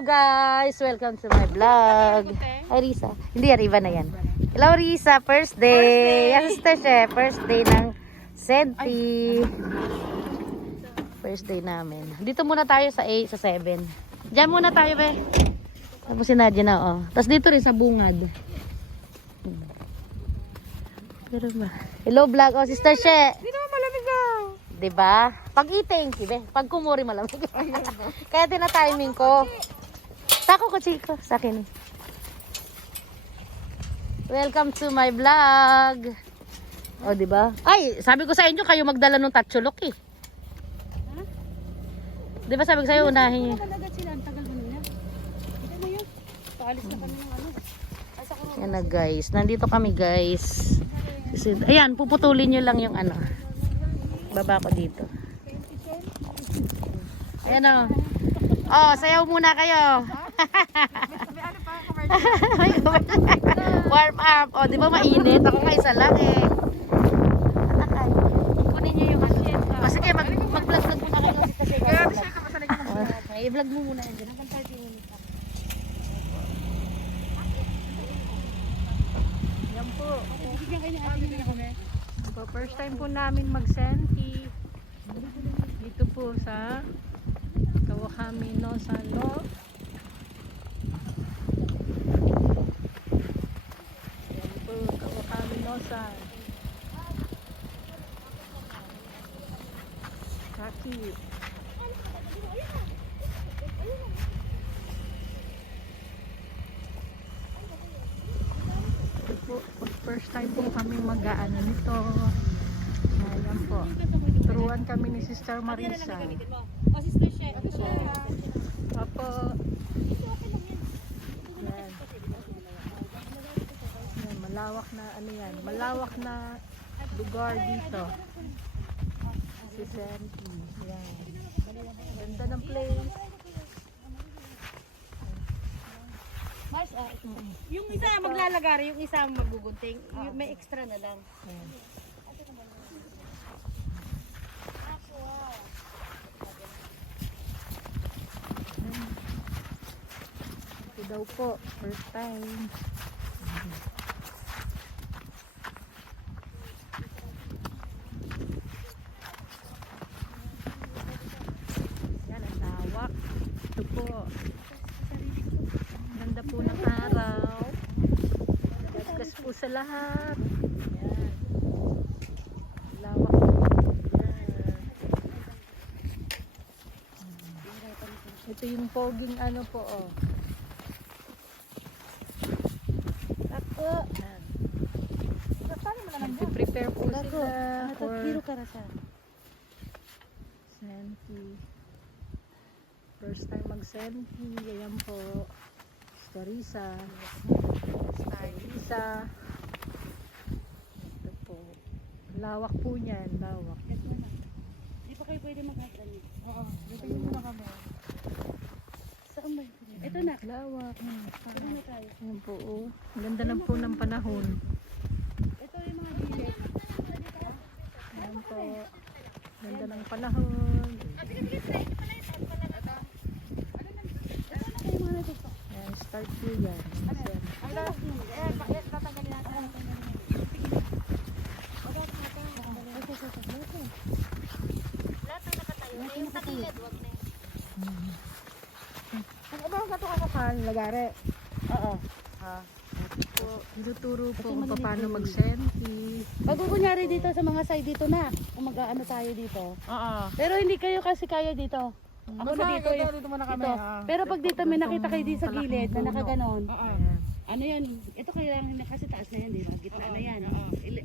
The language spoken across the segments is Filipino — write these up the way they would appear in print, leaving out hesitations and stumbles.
Hello guys! Welcome to my vlog. Hi Risa. Hindi yan, iba na yan. Hello Risa, first day. Asista siya, first day ng Senti. First day namin. Dito muna tayo sa 8, sa 7. Diyan muna tayo be. Tapos si Nadia na oh. Tapos dito rin sa bungad. Pero ba? Hello vlog, oh sister She. Hindi naman malamig daw. Diba? Pag-eating, sibe. Pag kumuri malamig. Kaya tina-timing ko. Sako ko, chiko. Sa akin. Welcome to my vlog. O, diba? Ay, sabi ko sa inyo, kayo magdala ng tatsulok eh. Ha? Diba sabi ko sa'yo, unahin nyo. Agad sila, ang tagal mo nila. Hindi mo yun. Paalis na kami ng ano. Yan na guys. Nandito kami guys. Ayan, puputulin nyo lang yung ano. Baba ko dito. Ayan o. Oh, sayaw muna kayo. Warm up. O, di ba mainit? Ako nga isa lang eh. Atakay. Kunin nyo yung ano. O, sige, mag-vlog-vlog muna kayo. I-vlog mo muna yan dyan. Hanggang 30 minutes. Yan po. First time po namin mag-senti. Dito po sa Kawakami no Salo. Yan po, Kawakami no San. Kaki. First time po kami mag-aano nito. Ayan po. Turuan kami ni Sister Marisa. O, sister She. Apo. Ayan. Ayan, malawak na ano yan. Malawak na lugar dito. Si Senti. Ayan. Ganda ng place. Mars, yung isa maglalagari, yung isa magugunting, may extra na lang. Ayan. Ito daw po, first time. Yan ang lawak. Ito po. Ganda po ng araw. Gasgas po sa lahat. Yan. Lawak po. Yan. Ito yung poging ano po oh. Ako. Yan. Prepare po sila for Senti. First time mag-Senti. Ayan po. Starisa. Starisa. Ito po. Lawak po niyan. Lawak. Di pa kayo pwede mag-hatan niyo. Oo. Dito yung muna kami. Saan ba? Ito na. Lawak. Pwede na tayo. Ayan po. Oh. Ang ganda na po ng panahon. Ito yung mga dilit. Ayan po. Ganda ng panahon. Ayan, start po yan. Yung sa gilid, wag na. Ano ba ang katukakan? Lagare? Oo. Tinuturo po kung paano mag-senti. Pag kunyari dito sa mga side dito na, kung mag-ano tayo dito. Oo. Pero hindi kayo kasi kaya dito. Ako na dito. Dito muna kami. Ito. Pero pag dito may nakita kayo dito sa gilid na nakaganon. Ayan. Ano yan? Ito kailangan na kasi taas na yan, di ba? Gitna na yan.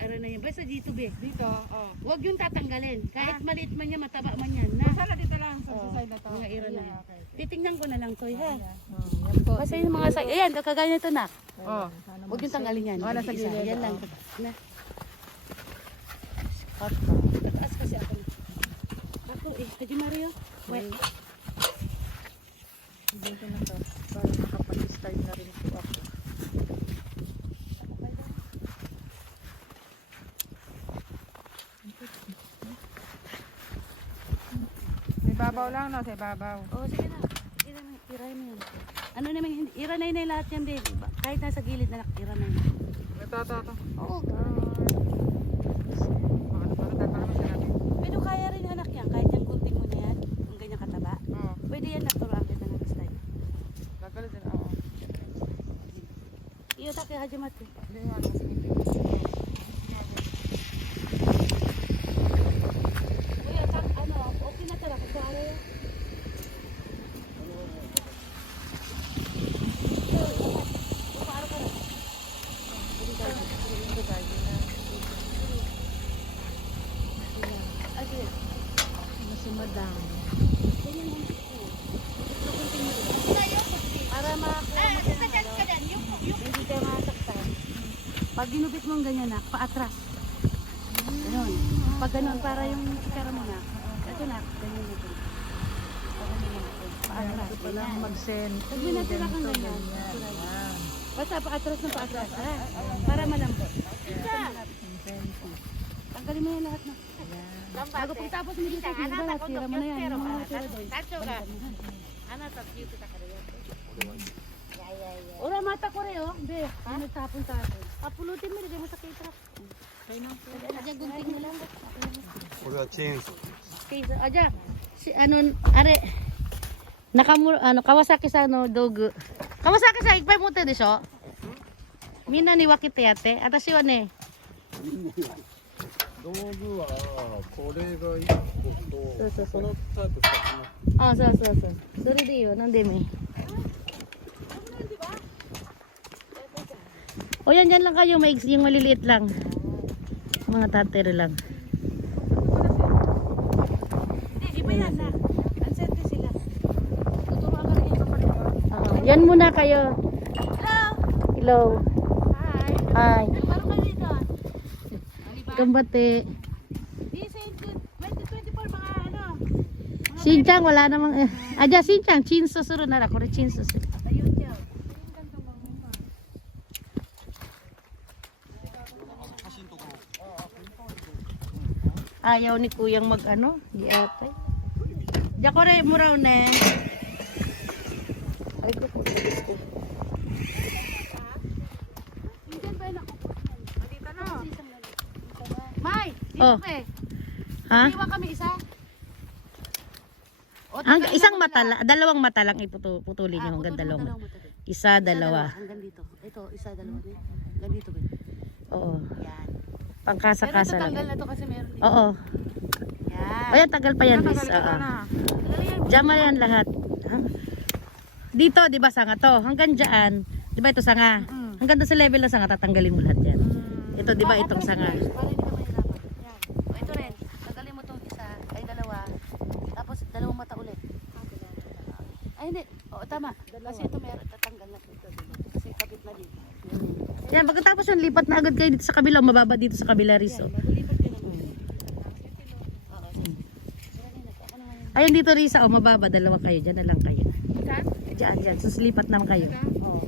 Ara na yan. Basta dito, be. Dito, oh. Huwag yung tatanggalin. Kahit maliit man yan, mataba man yan. Na. Sana dito lang sa Oo, side na to. mga ira na yan. Okay. Titingnan ko na lang, Toy, ha? Yan po. Kasi yung mga side, ayan, kagaya ito na. Oh. Huwag yung tanggalin yan. Wala sa Isa, gilid, yan lang. oo. Na. Tataas kasi ako. Ako eh, Haji Mario. Wait. Dito na to. Para makapag-start na rin po ako. May babaw lang, no? Sa babaw. Oh, sige na. Sige na, tirahin mo yan. Ano naman, iranay na lahat yan, baby. Kahit nasa gilid na iranay na. Ito. Oo. Ano sinabi? Pero kaya rin anak yan, kahit yung gunting mo na yan, yung ganyan kataba. Oo. Pwede yan naturuan kita ng style. Gagalit din ako. Iyo take hajimate. Hindi nga, sige. Kuya, ano, okay na tara, kagara yan. Madam. Para makakuha mo siya ng ano, hindi kayo masaktan. Pag ginupit mo ang ganyan na, paatras. Ganon. Pag ganon, para yung ikara mo na, ito na, ganyan ito. Paatras. Ito pala mag-send. Pag minatira kang ganyan, basta paatras ng paatras. Para malambot. Tanggalin mo yan lahat na. Bago pagtapos mo dito, sige ba, tira mo na yan. Yung mga tira doon. Ora, mata ko rin, oh. Hindi, nagtapon sa atin. Apulutin mo, hindi mo sa k-trap. Adya, gunting na lang. これはチェーンソー。 Okay, so, Aja, si, ano, are, Kawasaki sa, dogu. Kawasaki sa, ikpay mo te desho? Mina ni wakite yate? Atashi wa ne, 道具はこれが1個と、そうそうそうこのタイプ2つ ah, so. Sorry di yun, nandemi. O yan, dyan lang kayo, yung maliliit lang. Mga tatero lang. Hindi, iba yan na. Ansete sila. Tuturuan ka rin yung kapatid. Yan muna kayo. Hello. Hi. Hi. Parang ka dito. Kambate. Di, sa 2024 mga ano. Shinchan, wala namang, Aja, Shinchan, chinso suru nara. Kore chinso suru. Ayun siya. Ayaw ni kuyang mag ano, di ate. Diya ko rin muraw ne. Ay ko po ko. Diyan ba na? Dito na. May, dito Oh. eh. Ha? Iwa kami isa. Ang isang mata lang, dalawang mata lang iputulin niyo hanggang dalawang. Isa, dalawa. Hanggang dito. Ito, isa, dalawa. Hanggang dito. Oo. Yan. Pangkasa-kasa Pero ito, tanggal lang. na to kasi meron dito. Oo. Yan. Ayan, tagal pa yan, Liz. Oo. Diyan mo yan lahat. Dito, di ba sanga to? Hanggang dyan, di ba ito sanga? Hanggang doon sa level na sanga, tatanggalin mo lahat yan. Ito, di ba itong sanga? Para hindi ka mahirapan. Yan. O, ito rin. Tanggalin mo itong isa. Ay, dalawa. Tapos, dalawang mata ulit. Ay, hindi. O, tama. Kasi ito meron. Tatanggal na ito. Kasi kapit na dito. Yan, pagkatapos yung lipat na agad kayo dito sa kabila, mababa dito sa kabila, Riz. Oh. Maglipat ka na dito. Oo, sige. Ayun dito, Risa, oh, mababa, dalawa kayo. Diyan na lang kayo. Saan? Diyan. Suslipat naman kayo. Oh.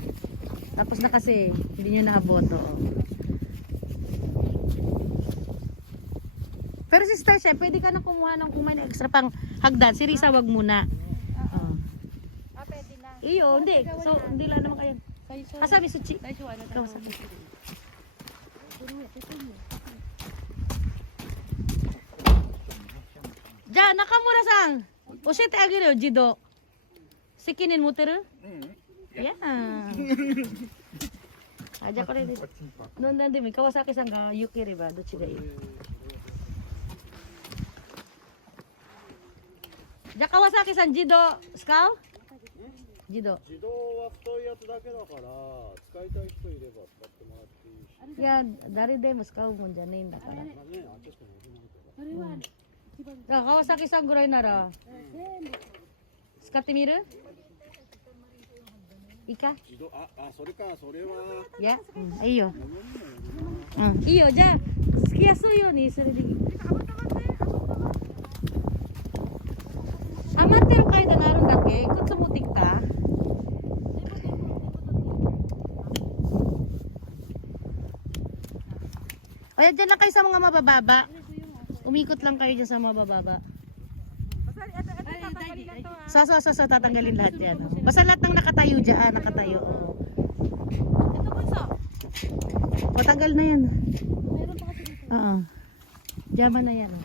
Tapos na kasi, hindi nyo naaboto. Oh. Pero sister, siya, pwede ka na kumuha ng kung may extra pang hagdan. Si Risa, wag muna. Oh. Ah, pwede na. Iyo, hindi. So, hindi lang naman kayo. Asabi, Suchi. Tayo, ano, Ikaw, sabi. Ja, Nakamura-san. Oshete ageru yo, jido. Sekinen moteru? Yeah. Ah, ja, kore desu.なんでもKawasakiさんが良ければどっちがいい? Ja, Kawasaki さん、jido 使う? Jido. 自動は太いやつだけだから使いたい人いれば使ってもらっていいし、 Yeah, dari de mo使うもんじゃねえんだから。まあね、あちょっともうなKawasaki さんぐらいなら使ってみる? いいか? 自動それか、それはいや、いいよ。いいよ、じゃあ、つきやすいようにするでいい。余ってる階段あるんだっけ? いくつ持ってきた? O yan, dyan lang kayo sa mga mabababa. Umikot lang kayo dyan sa mabababa. Ito, So, tatanggalin lahat yan. Oh. Basta lahat ng nakatayo dyan, nakatayo. Oh. Ito bunso. O, tanggal na yan. Meron pa kasi dito. Oo. Diyaman na yan. Oh.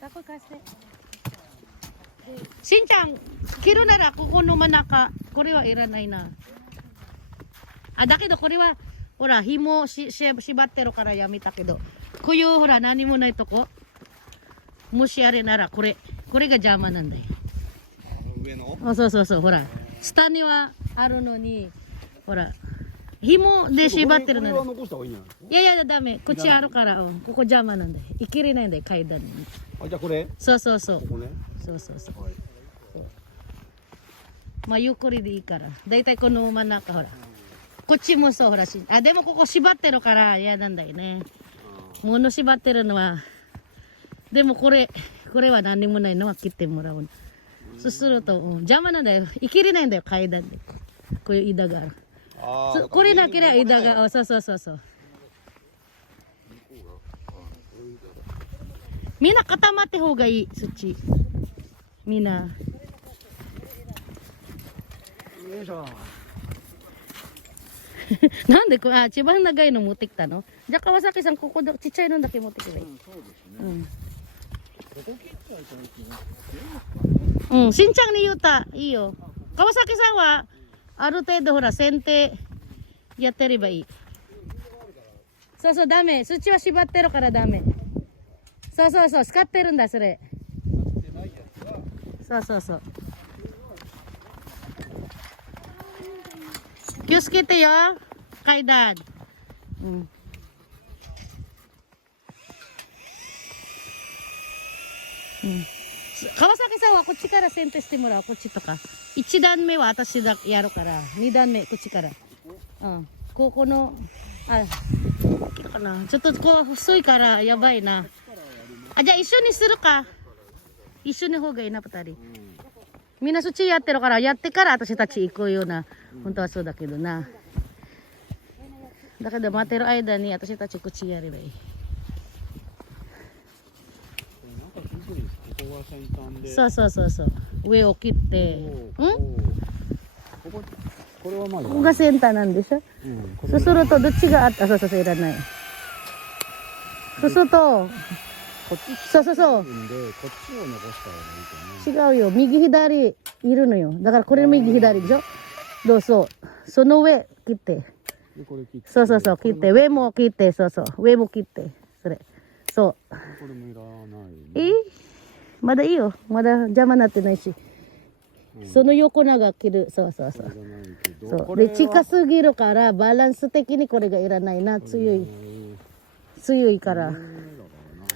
Tako kasi. Shinchan, kiro na ra, kukuno man naka, kore wa iranay na. Daけどこれは、ほら、紐縛ってるからやめたけど、こういうほら、何もないとこ、もしあれなら、これが邪魔なんだよ。上のあ、そう、ほら、下にはあるのに、ほら、紐で縛ってるのに。これは残した方がいいんじゃないいや、ダメ。こっちあるから、うんここ邪魔なんだよ。行けれないんだよ、階段に。あ、じゃあこれそう。ここね。そう。はい。まあ、ゆっくりでいいから。だいたいこの真ん中、ほら。こっちもそう、ほらし。あ、でもここ縛ってるから嫌なんだよね。物縛ってるのは。でもこれは何もないのは切ってもらうの。そうすると、邪魔なんだよ。行けれないんだよ、階段で。こういう枝がある。あそうこれなければ枝が、そう。みんな固まって方がいい、そっち。みんな。よいしょ。なんで一番長いの持ってきたの？じゃあ川崎さん、ここでちっちゃいのだけ持ってきて。そうですね。しんちゃんに言うた。いいよ。川崎さんは、ある程度ほら、剪定やってればいい。そう、ダメ。そっちは縛ってるからダメ。そう、使ってるんだ、それ。そう。気をつけてよ、階段。川崎さんはこっちから剪定してもらう、こっちとか。1段目は私だやるから、2段目こっちから。ここの、いいかな。ちょっとこう細いからやばいな。じゃあ一緒にするか。一緒の方がいいな、2人。みんなそっちやってるから、やってから私たち行くような。本当はそうだけどな。だけど待ってる間に私たちこっちやればいい。なんかついてるんです。ここが先端で。そう。上を切って。これはまあ。ここが先端なんでしょ。そうするとどっちがあった？そういらない。そうすると、こっちそう。んで、こっちを残した方がいいと思う。違うよ。右左いるのよ。だからこれ右左でしょ。どうそう。その上切って。でこれ切って。そう切って。上も切って。そう。上も切って。それ。そう。これもいらない。まだいいよ。まだ邪魔なってないし。その横長切る。そう。で、近すぎるからバランス的にこれがいらないな。強いから。残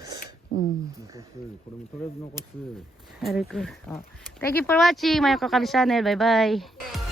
す。これもとりあえず残す。Very good. Thank you for watching. Mayo Kakami Channel. Bye-bye.